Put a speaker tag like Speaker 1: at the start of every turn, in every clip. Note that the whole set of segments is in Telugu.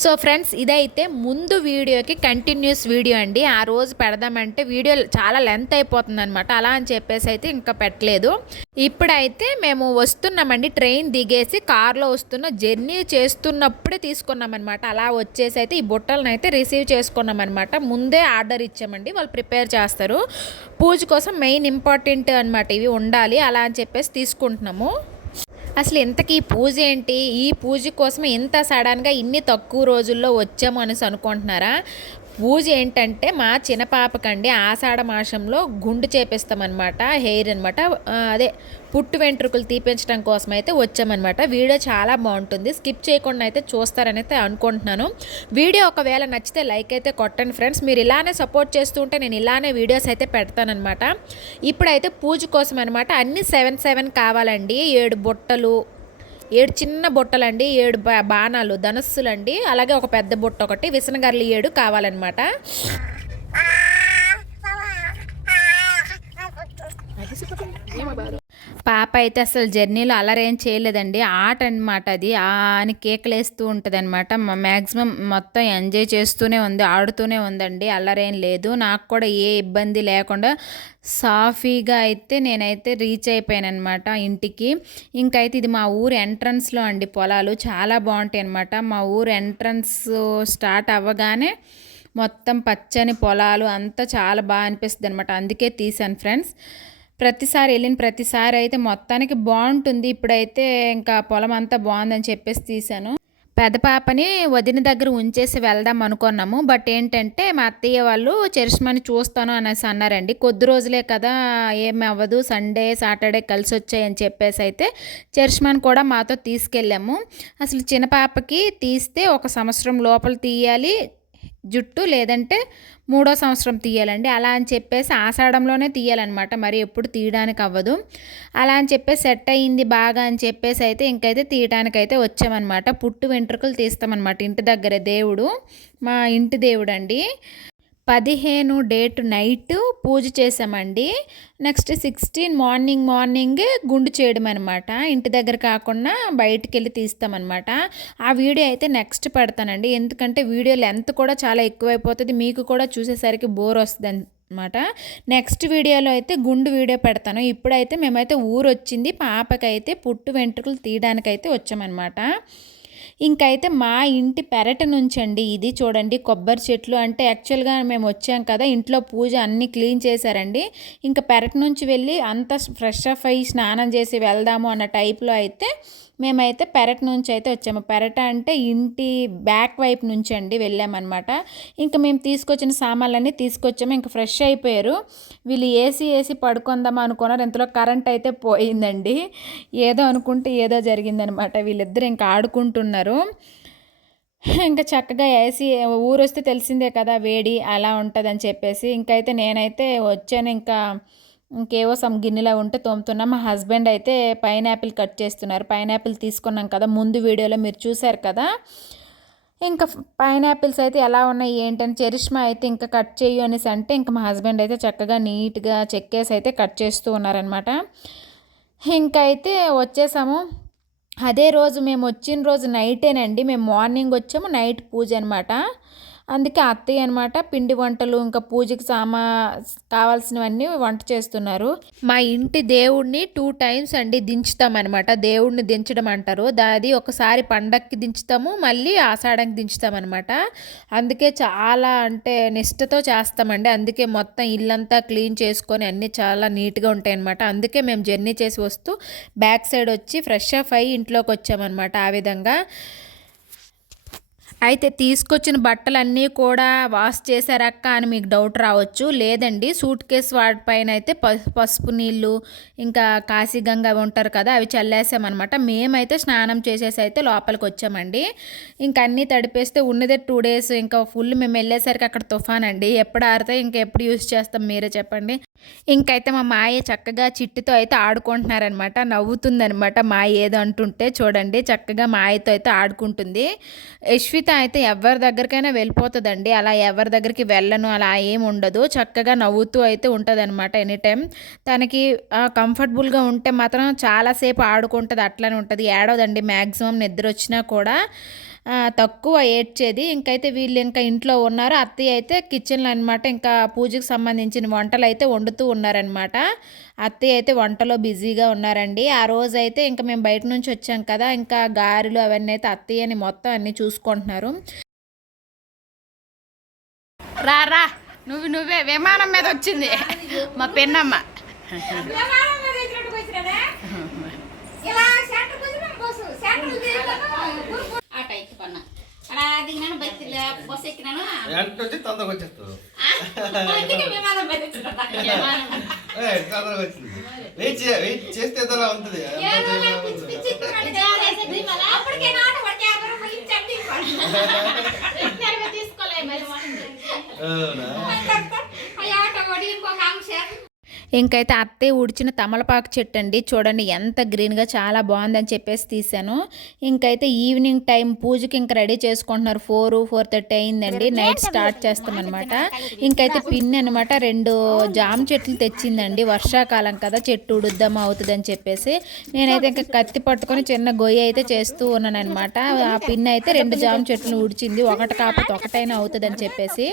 Speaker 1: సో ఫ్రెండ్స్ ఇదైతే ముందు వీడియోకి కంటిన్యూస్ వీడియో అండి. ఆ రోజు పెడదామంటే వీడియో చాలా లెంత్ అయిపోతుంది అనమాట అలా అని చెప్పేసి అయితే ఇంకా పెట్టలేదు. ఇప్పుడైతే మేము వస్తున్నామండి. ట్రైన్ దిగేసి కార్లో వస్తున్న జర్నీ చేస్తున్నప్పుడే తీసుకున్నామన్నమాట. అలా వచ్చేసి అయితే ఈ బుట్టలను అయితే రిసీవ్ చేసుకున్నామన్నమాట. ముందే ఆర్డర్ ఇచ్చామండి. వాళ్ళు ప్రిపేర్ చేస్తారు. పూజ కోసం మెయిన్ ఇంపార్టెంట్ అనమాట ఇవి ఉండాలి. అలా అని చెప్పేసి తీసుకుంటున్నాము. అసలు ఇంతకీ పూజ ఏంటి? ఈ పూజ కోసం ఇంత సడన్గా ఇన్ని తక్కువ రోజుల్లో వచ్చాము అనేసి అనుకుంటున్నారా? పూజ ఏంటంటే మా చిన్న పాపకండి ఆషాఢ మాసంలో గుండు చేపిస్తామన్నమాట హెయిర్ అనమాట అదే పుట్టు వెంట్రుకలు తీపించడం కోసం అయితే వచ్చామన్నమాట వీడియో చాలా బాగుంటుంది స్కిప్ చేయకుండా అయితే చూస్తారని అయితే అనుకుంటున్నాను వీడియో ఒకవేళ నచ్చితే లైక్ అయితే కొట్టండి ఫ్రెండ్స్ మీరు ఇలానే సపోర్ట్ చేస్తూ ఉంటే నేను ఇలానే వీడియోస్ అయితే పెడతానమాట ఇప్పుడైతే పూజ కోసం అనమాట అన్ని సెవెన్ సెవెన్ కావాలండి ఏడు బుట్టలు ఏడు చిన్న బుట్టలండి ఏడు బా- బాణాలు ధనస్సులండి అలాగే ఒక పెద్ద బుట్ట ఒకటి విసనగర్లు ఏడు కావాలన్నమాట పాప అయితే అసలు జర్నీలో అలరేం చేయలేదండి. ఆట అనమాట అది. ఆ అని కేకలేస్తూ ఉంటుంది అనమాట మ్యాక్సిమం మొత్తం ఎంజాయ్ చేస్తూనే ఉంది ఆడుతూనే ఉందండి. అల్లరేం లేదు. నాకు కూడా ఏ ఇబ్బంది లేకుండా సాఫీగా అయితే నేనైతే రీచ్ అయిపోయాను అనమాట ఇంటికి. ఇంకైతే ఇది మా ఊరు ఎంట్రన్స్లో అండి పొలాలు. చాలా బాగుంటాయి అనమాట మా ఊరు ఎంట్రన్స్ స్టార్ట్ అవ్వగానే మొత్తం పచ్చని పొలాలు అంతా చాలా బాగా అనిపిస్తుంది అనమాట అందుకే తీసాను ఫ్రెండ్స్. ప్రతిసారి వెళ్ళిన ప్రతిసారి అయితే మొత్తానికి బాగుంటుంది. ఇప్పుడైతే ఇంకా పొలం అంతా బాగుందని చెప్పేసి తీసాను పెద్ద పాపని వదిన దగ్గర ఉంచేసి వెళ్దాం అనుకున్నాము. బట్ ఏంటంటే మా అత్తయ్య వాళ్ళు చరిష్మని చూస్తాను అనేసి అన్నారండి. కొద్ది రోజులే కదా ఏమి అవ్వదు సండే సాటర్డే కలిసి వచ్చాయని చెప్పేసి అయితే చరిష్మని కూడా మాతో తీసుకెళ్ళాము. అసలు చిన్న పాపకి తీస్తే ఒక సంవత్సరం లోపల తీయాలి. జుట్టు లేదంటే మూడో సంవత్సరం తీయాలండి. అలా అని చెప్పేసి ఆషాఢంలోనే తీయాలన్నమాట. మరి ఎప్పుడు తీయడానికి అవ్వదు. అలా అని చెప్పేసి సెట్ అయ్యింది బాగా అని చెప్పేసి అయితే ఇంకైతే తీయడానికి అయితే వచ్చామన్నమాట. పుట్టు వెంట్రుకలు తీస్తామన్నమాట ఇంటి దగ్గర దేవుడు మా ఇంటి దేవుడు అండి పదిహేను డేట్ నైట్ పూజ చేసామండి నెక్స్ట్ సిక్స్టీన్ మార్నింగ్ మార్నింగ్ గుండు చేయడం అనమాట ఇంటి దగ్గర కాకుండా బయటికి వెళ్ళి తీస్తామన్నమాట. ఆ వీడియో అయితే నెక్స్ట్ పెడతానండి. ఎందుకంటే వీడియో లెంత్ కూడా చాలా ఎక్కువైపోతుంది. మీకు కూడా చూసేసరికి బోర్ వస్తుంది అనమాట నెక్స్ట్ వీడియోలో అయితే గుండు వీడియో పెడతాను. ఇప్పుడైతే మేమైతే ఊరు వచ్చింది పాపకైతే పుట్టు వెంట్రుకలు తీయడానికైతే వచ్చామన్నమాట. ఇంకైతే మా ఇంటి పెరటి నుంచి అండి ఇది చూడండి కొబ్బరి చెట్లు. అంటే యాక్చువల్గా మేము వచ్చాం కదా ఇంట్లో పూజ అన్నీ క్లీన్ చేశారండి. ఇంకా పెరటి నుంచి వెళ్ళి అంత ఫ్రెష్ అప్ అయ్యి స్నానం చేసి వెళ్దాము అన్న టైప్లో అయితే మేమైతే పెరట్ నుంచి అయితే వచ్చాము. పెరట అంటే ఇంటి బ్యాక్ వైపు నుంచి అండి వెళ్ళామన్నమాట. ఇంకా మేము తీసుకొచ్చిన సామాన్లన్నీ తీసుకొచ్చాము. ఇంకా ఫ్రెష్ అయిపోయారు. వీళ్ళు ఏసీ ఏసీ పడుకుందాం అనుకున్నారు. ఇంతలో కరెంట్ అయితే పోయిందండి. ఏదో అనుకుంటే ఏదో జరిగిందనమాట వీళ్ళిద్దరు ఇంకా ఆడుకుంటున్నారు. ఇంకా చక్కగా ఏసీ ఊరు వస్తే తెలిసిందే కదా వేడి అలా ఉంటుందని చెప్పేసి. ఇంకైతే నేనైతే వచ్చాను. ఇంకా ఇంకేవో సమ్ గిన్నెలో ఉంటే తోముతున్నా. మా హస్బెండ్ అయితే పైనాపిల్ కట్ చేస్తున్నారు. పైనాపిల్ తీసుకున్నాం కదా ముందు వీడియోలో మీరు చూశారు కదా. ఇంకా పైనాపిల్స్ అయితే ఎలా ఉన్నాయి ఏంటని చెరిష్మా అయితే ఇంకా కట్ చేయు అనేసి అంటే ఇంకా మా హస్బెండ్ అయితే చక్కగా నీట్గా చెక్కేసి అయితే కట్ చేస్తూ ఉన్నారనమాట ఇంకైతే వచ్చేసాము. అదే రోజు మేము వచ్చిన రోజు నైటేనండి. మేము మార్నింగ్ వచ్చాము నైట్ పూజ అనమాట అందుకే అత్తయ్య అనమాట పిండి వంటలు ఇంకా పూజకి సామా కావాల్సినవన్నీ వంట చేస్తున్నారు. మా ఇంటి దేవుడిని టూ టైమ్స్ అండి దించుతామన్నమాట. దేవుడిని దించడం అంటారు. దాది ఒకసారి పండక్కి దించుతాము మళ్ళీ ఆషాఢంకి దించుతామన్నమాట. అందుకే చాలా అంటే నిష్టతో చేస్తామండి. అందుకే మొత్తం ఇల్లంతా క్లీన్ చేసుకొని అన్నీ చాలా నీట్గా ఉంటాయి అనమాట అందుకే మేము జర్నీ చేసి వస్తూ బ్యాక్ సైడ్ వచ్చి ఫ్రెష్ అప్ అయ్యి ఇంట్లోకి వచ్చామన్నమాట ఆ విధంగా. అయితే తీసుకొచ్చిన బట్టలన్నీ కూడా వాష్ చేశారక్క అని మీకు డౌట్ రావచ్చు. లేదండి సూట్ కేస్ వాటిపైన అయితే పసు పసుపు నీళ్ళు ఇంకా కాశీగంగ అవి ఉంటారు కదా అవి చల్లేసామన్నమాట. మేమైతే స్నానం చేసేసి అయితే లోపలికి వచ్చామండి. ఇంకా అన్నీ తడిపేస్తే ఉన్నదే టూ డేస్ ఇంకా ఫుల్ మేము వెళ్ళేసరికి అక్కడ తుఫాన్ అండి ఎప్పుడు ఆరితే ఇంకా ఎప్పుడు యూస్ చేస్తాం మీరే చెప్పండి. ఇంకైతే మా మాయ చక్కగా చిట్టుతో అయితే ఆడుకుంటున్నారనమాట నవ్వుతుందనమాట మాయ ఏదో అంటుంటే చూడండి చక్కగా మాయతో అయితే ఆడుకుంటుంది. యశ్విత అయితే ఎవరి దగ్గరికైనా వెళ్ళిపోతుందండి. అలా ఎవరి దగ్గరికి వెళ్ళను అలా ఏమి ఉండదు. చక్కగా నవ్వుతూ అయితే ఉంటుంది అనమాట ఎనీ టైం తనకి కంఫర్టబుల్గా ఉంటే మాత్రం చాలాసేపు ఆడుకుంటుంది అట్లనే ఉంటుంది. ఏడవదండి మ్యాక్సిమం నిద్ర వచ్చినా కూడా. తక్కువ ఏడ్చేది. ఇంకైతే వీళ్ళు ఇంకా ఇంట్లో ఉన్నారు. అత్తయ్య అయితే కిచెన్లో అనమాట ఇంకా పూజకు సంబంధించిన వంటలు అయితే వండుతూ ఉన్నారనమాట అత్తయ్య అయితే వంటలో బిజీగా ఉన్నారండి. ఆ రోజు అయితే ఇంకా మేము బయట నుంచి వచ్చాం కదా. ఇంకా గారెలు అవన్నీ అయితే అత్తయ్యని మొత్తం అన్నీ చూసుకుంటున్నారు.
Speaker 2: రా రా. నువ్వు నువ్వే. విమానం మీద వచ్చింది. మా పెన్నమ్మ.
Speaker 3: ఇలా బస్సు ఎక్కినాను
Speaker 4: వెంట వచ్చి తొందరగా వచ్చేస్తావు తొందరగా వచ్చింది వెయిట్ వెయిట్ చేస్తే ఎదలా ఉంటుంది?
Speaker 3: ఏదో
Speaker 1: ఇంకైతే అత్తయ్య ఉడిచిన తమలపాకు చెట్టు అండి చూడండి ఎంత గ్రీన్గా చాలా బాగుందని చెప్పేసి తీసాను. ఇంకైతే ఈవినింగ్ టైం పూజకి ఇంకా రెడీ చేసుకుంటున్నారు. ఫోర్ ఫోర్ థర్టీ అయిందండి. నైట్ స్టార్ట్ చేస్తామన్నమాట ఇంకైతే పిన్ని అనమాట రెండు జామ చెట్లు తెచ్చిందండి. వర్షాకాలం కదా చెట్టు ఉడుద్దాం అవుతుందని చెప్పేసి. నేనైతే ఇంకా కత్తి పట్టుకొని చిన్న గొయ్యి అయితే చేస్తూ ఉన్నాను అనమాట ఆ పిన్ని అయితే రెండు జామ చెట్లు ఉడిచింది. ఒకటి కాకపోతే ఒకటైనా అవుతుందని చెప్పేసి.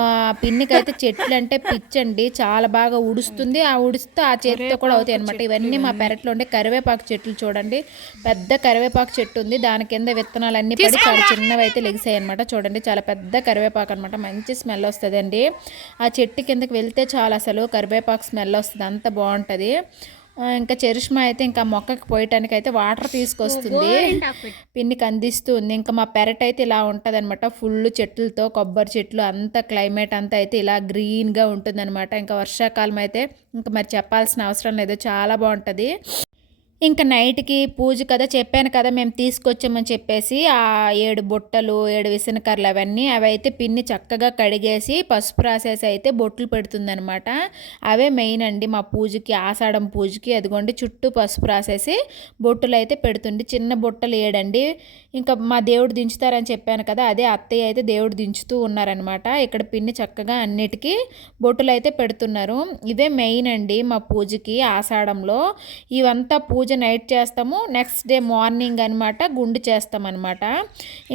Speaker 1: ఆ పిన్నికి అయితే చెట్లు అంటే పిచ్చండి. చాలా బాగా ఉడుస్తుంది. ఆ ఉడిస్తే ఆ చేతితో కూడా అవుతాయి అనమాట ఇవన్నీ మా పెరట్లో ఉండే కరివేపాకు చెట్లు చూడండి. పెద్ద కరివేపాకు చెట్టు ఉంది. దాని కింద విత్తనాలు అన్ని పడి చాలా చిన్నవి అయితే లెగిసాయి అనమాట చూడండి చాలా పెద్ద కరివేపాకు అనమాట మంచి స్మెల్ వస్తుందండి. ఆ చెట్టు కిందకి వెళ్తే చాలా అసలు కరివేపాకు స్మెల్ వస్తుంది. అంత బాగుంటుంది. ఇంకా చరిష్మా అయితే ఇంకా మొక్కకి పోయటానికి అయితే వాటర్ తీసుకొస్తుంది. పిన్నికి అందిస్తూ ఉంది. ఇంకా మా పెరట్ అయితే ఇలా ఉంటుంది అనమాట ఫుల్ చెట్లతో కొబ్బరి చెట్లు అంత క్లైమేట్ అంతా అయితే ఇలా గ్రీన్గా ఉంటుంది ఇంకా వర్షాకాలం అయితే ఇంకా మరి చెప్పాల్సిన అవసరం లేదు. చాలా బాగుంటుంది. ఇంకా నైట్కి పూజ కదా చెప్పాను కదా మేము తీసుకొచ్చామని చెప్పేసి ఆ ఏడు బుట్టలు ఏడు విసనకర్రలు అవన్నీ అవి అయితే పిన్ని చక్కగా కడిగేసి పసుపు రాసేసి అయితే బొట్లు పెడుతుందనమాట అవే మెయిన్ అండి మా పూజకి ఆషాఢం పూజకి. అదిగోండి చుట్టూ పసుపు రాసేసి బొట్టులు అయితే పెడుతుంది చిన్న బుట్టలు ఏడండి ఇంకా మా దేవుడు దించుతారని చెప్పాను కదా అదే అత్తయ్య అయితే దేవుడు దించుతూ ఉన్నారనమాట ఇక్కడ పిన్ని చక్కగా అన్నిటికీ బొట్టులు అయితే పెడుతున్నారు. ఇదే మెయిన్ అండి మా పూజకి ఆషాఢంలో. ఇవంతా పూజ నైట్ చేస్తాము నెక్స్ట్ డే మార్నింగ్ అనమాట గుండు చేస్తామన్నమాట.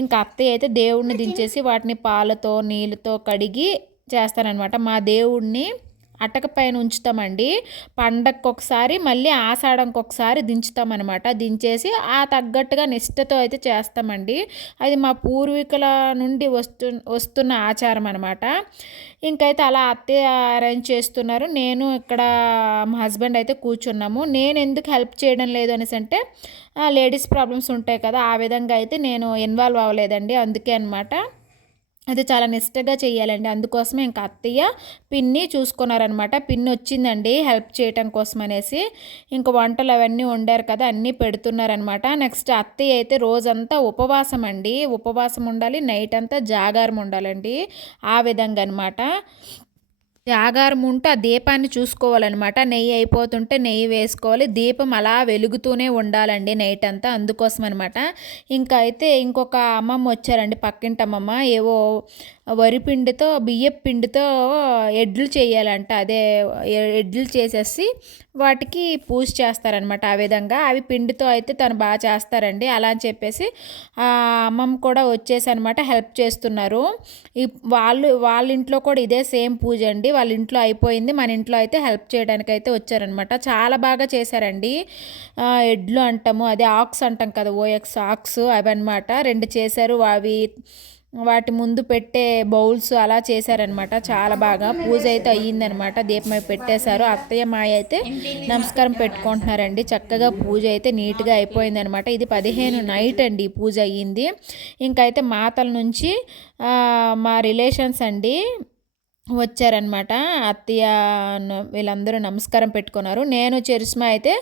Speaker 1: ఇంకా అత్తయ్య అయితే దేవుడిని దించేసి వాటిని పాలతో నీళ్ళతో కడిగి చేస్తారనమాట మా దేవుడిని అటక పైన ఉంచుతామండి పండగకి ఒకసారి మళ్ళీ ఆషాఢంకి ఒకసారి దించుతామన్నమాట. దించేసి ఆ తగ్గట్టుగా నిష్టతో అయితే చేస్తామండి. అది మా పూర్వీకుల నుండి వస్తు వస్తున్న ఆచారం అనమాట ఇంకైతే అలా అత్తయ్య అరేంజ్ చేస్తున్నారు. నేను ఇక్కడ మా హస్బెండ్ అయితే కూర్చున్నాము. నేను ఎందుకు హెల్ప్ చేయడం లేదు అనేసి అంటే లేడీస్ ప్రాబ్లమ్స్ ఉంటాయి కదా ఆ విధంగా అయితే నేను ఇన్వాల్వ్ అవ్వలేదండి. అందుకే అనమాట అది చాలా నిష్టగా చేయాలండి. అందుకోసమే ఇంకా అత్తయ్య పిన్ని చూసుకున్నారనమాట. పిన్ని వచ్చిందండి హెల్ప్ చేయటం కోసం అనేసి ఇంకా వంటలు అవన్నీ వండారు కదా అన్నీ పెడుతున్నారనమాట. నెక్స్ట్ అత్తయ్య అయితే రోజంతా ఉపవాసం అండి. ఉపవాసం ఉండాలి నైట్ అంతా జాగారం ఉండాలండి. ఆ విధంగా అనమాట. జాగారం ఉంటే ఆ దీపాన్ని చూసుకోవాలన్నమాట. నెయ్యి అయిపోతుంటే నెయ్యి వేసుకోవాలి. దీపం అలా వెలుగుతూనే ఉండాలండి నైట్ అంతా అందుకోసం అనమాట ఇంకా అయితే ఇంకొక అమ్మమ్మ వచ్చారండి పక్కింటి అమ్మమ్మ ఏవో వరి పిండితో బియ్యపు పిండితో ఎడ్లు చేయాలంట. అదే ఎడ్లు చేసేసి వాటికి పూజ చేస్తారనమాట ఆ విధంగా. అవి పిండితో అయితే తను బాగా చేస్తారండి. అలా అని చెప్పేసి ఆ అమ్మమ్మ కూడా వచ్చేసి అనమాట హెల్ప్ చేస్తున్నారు. ఈ వాళ్ళు వాళ్ళ ఇంట్లో కూడా ఇదే సేమ్ పూజ అండి. వాళ్ళ ఇంట్లో అయిపోయింది. మన ఇంట్లో అయితే హెల్ప్ చేయడానికి అయితే వచ్చారనమాట. చాలా బాగా చేశారండి. ఎడ్లు అంటాము అదే ఆక్స్ అంటాం కదా ఓఎక్స్ ఆక్స్ అవి అనమాట రెండు చేశారు. అవి వాటి ముందు పెట్టే బౌల్స్ అలా చేశారనమాట. చాలా బాగా పూజ అయితే అయ్యిందనమాట. దీపం పెట్టేశారు. అత్తయ్య మాయ అయితే నమస్కారం పెట్టుకుంటున్నారండి. చక్కగా పూజ అయితే నీట్గా అయిపోయిందనమాట. ఇది పదిహేను నైట్ అండి పూజ అయ్యింది. ఇంకైతే మాతల నుంచి మా రిలేషన్స్ అండి వచ్చారనమాట అత్తయ్య వీళ్ళందరూ నమస్కారం పెట్టుకున్నారు. నేను చెరుస్మా అయితే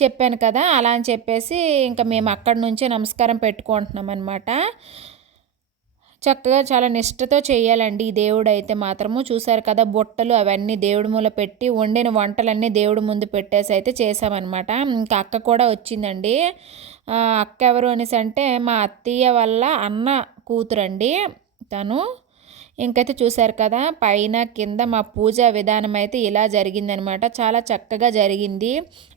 Speaker 1: చెప్పాను కదా అలా అని చెప్పేసి ఇంకా మేము అక్కడి నుంచే నమస్కారం పెట్టుకుంటున్నాం అనమాట చక్కగా చాలా నిష్టతో చేయాలండి ఈ దేవుడు అయితే మాత్రము. చూశారు కదా బుట్టలు అవన్నీ దేవుడి మూల పెట్టి వండిన వంటలన్నీ దేవుడి ముందు పెట్టేసి అయితే చేసామన్నమాట ఇంకా అక్క కూడా వచ్చిందండి. అక్క ఎవరు అనేసి అంటే మా అత్తయ్య వల్ల అన్న కూతురండి తను. ఇంకైతే చూశారు కదా పైన కింద మా పూజా విధానం అయితే ఇలా జరిగిందనమాట. చాలా చక్కగా జరిగింది.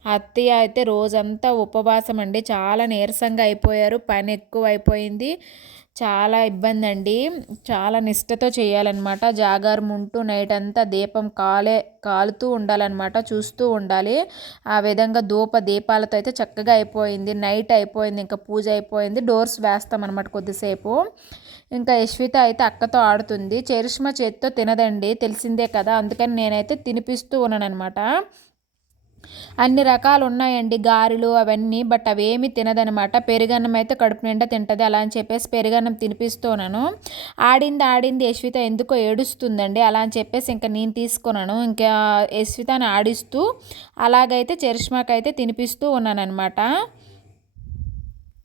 Speaker 1: అత్తయ్య అయితే రోజంతా ఉపవాసం అండి. చాలా నీరసంగా అయిపోయారు. పని ఎక్కువ అయిపోయింది చాలా ఇబ్బంది అండి చాలా నిష్టతో చేయాలన్నమాట. జాగారం ఉంటూ నైట్ అంతా దీపం కాలే కాలుతూ ఉండాలన్నమాట. చూస్తూ ఉండాలి. ఆ విధంగా ధూప దీపాలతో అయితే చక్కగా అయిపోయింది. నైట్ అయిపోయింది. ఇంకా పూజ అయిపోయింది. డోర్స్ వేస్తాం అనమాట కొద్దిసేపు. ఇంకా యశ్విత అయితే అక్కతో ఆడుతుంది. చరిష్మా చేతితో తినదండి తెలిసిందే కదా. అందుకని నేనైతే తినిపిస్తూ ఉన్నాను అనమాట అన్ని రకాలు ఉన్నాయండి గారెలు అవన్నీ బట్ అవేమి తినదనమాట పెరుగన్నం అయితే కడుపు నిండా తింటుంది అలా అని చెప్పేసి పెరుగన్నం తినిపిస్తున్నాను ఆడింది ఆడింది యశ్విత ఎందుకో ఏడుస్తుందండి అలా అని చెప్పేసి ఇంకా నేను తీసుకున్నాను. ఇంకా యశ్వితని ఆడిస్తూ అలాగైతే చరిష్మాకైతే తినిపిస్తూ ఉన్నాను అనమాట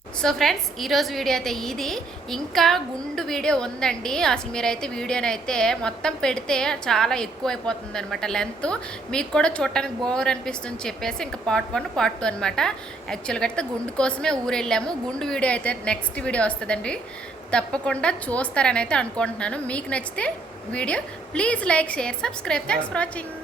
Speaker 2: సో ఫ్రెండ్స్ ఈరోజు వీడియో అయితే ఇది. ఇంకా గుండు వీడియో ఉందండి. అసలు మీరైతే వీడియోని అయితే మొత్తం పెడితే చాలా ఎక్కువ అయిపోతుంది అనమాట లెంత్. మీకు కూడా చూడటానికి బోర్ అనిపిస్తుంది చెప్పేసి ఇంకా పార్ట్ వన్ పార్ట్ టూ అనమాట యాక్చువల్గా అయితే గుండు కోసమే ఊరెళ్ళాము. గుండు వీడియో అయితే నెక్స్ట్ వీడియో వస్తుందండి. తప్పకుండా చూస్తారని అయితే అనుకుంటున్నాను. మీకు నచ్చితే video please like share subscribe thanks for watching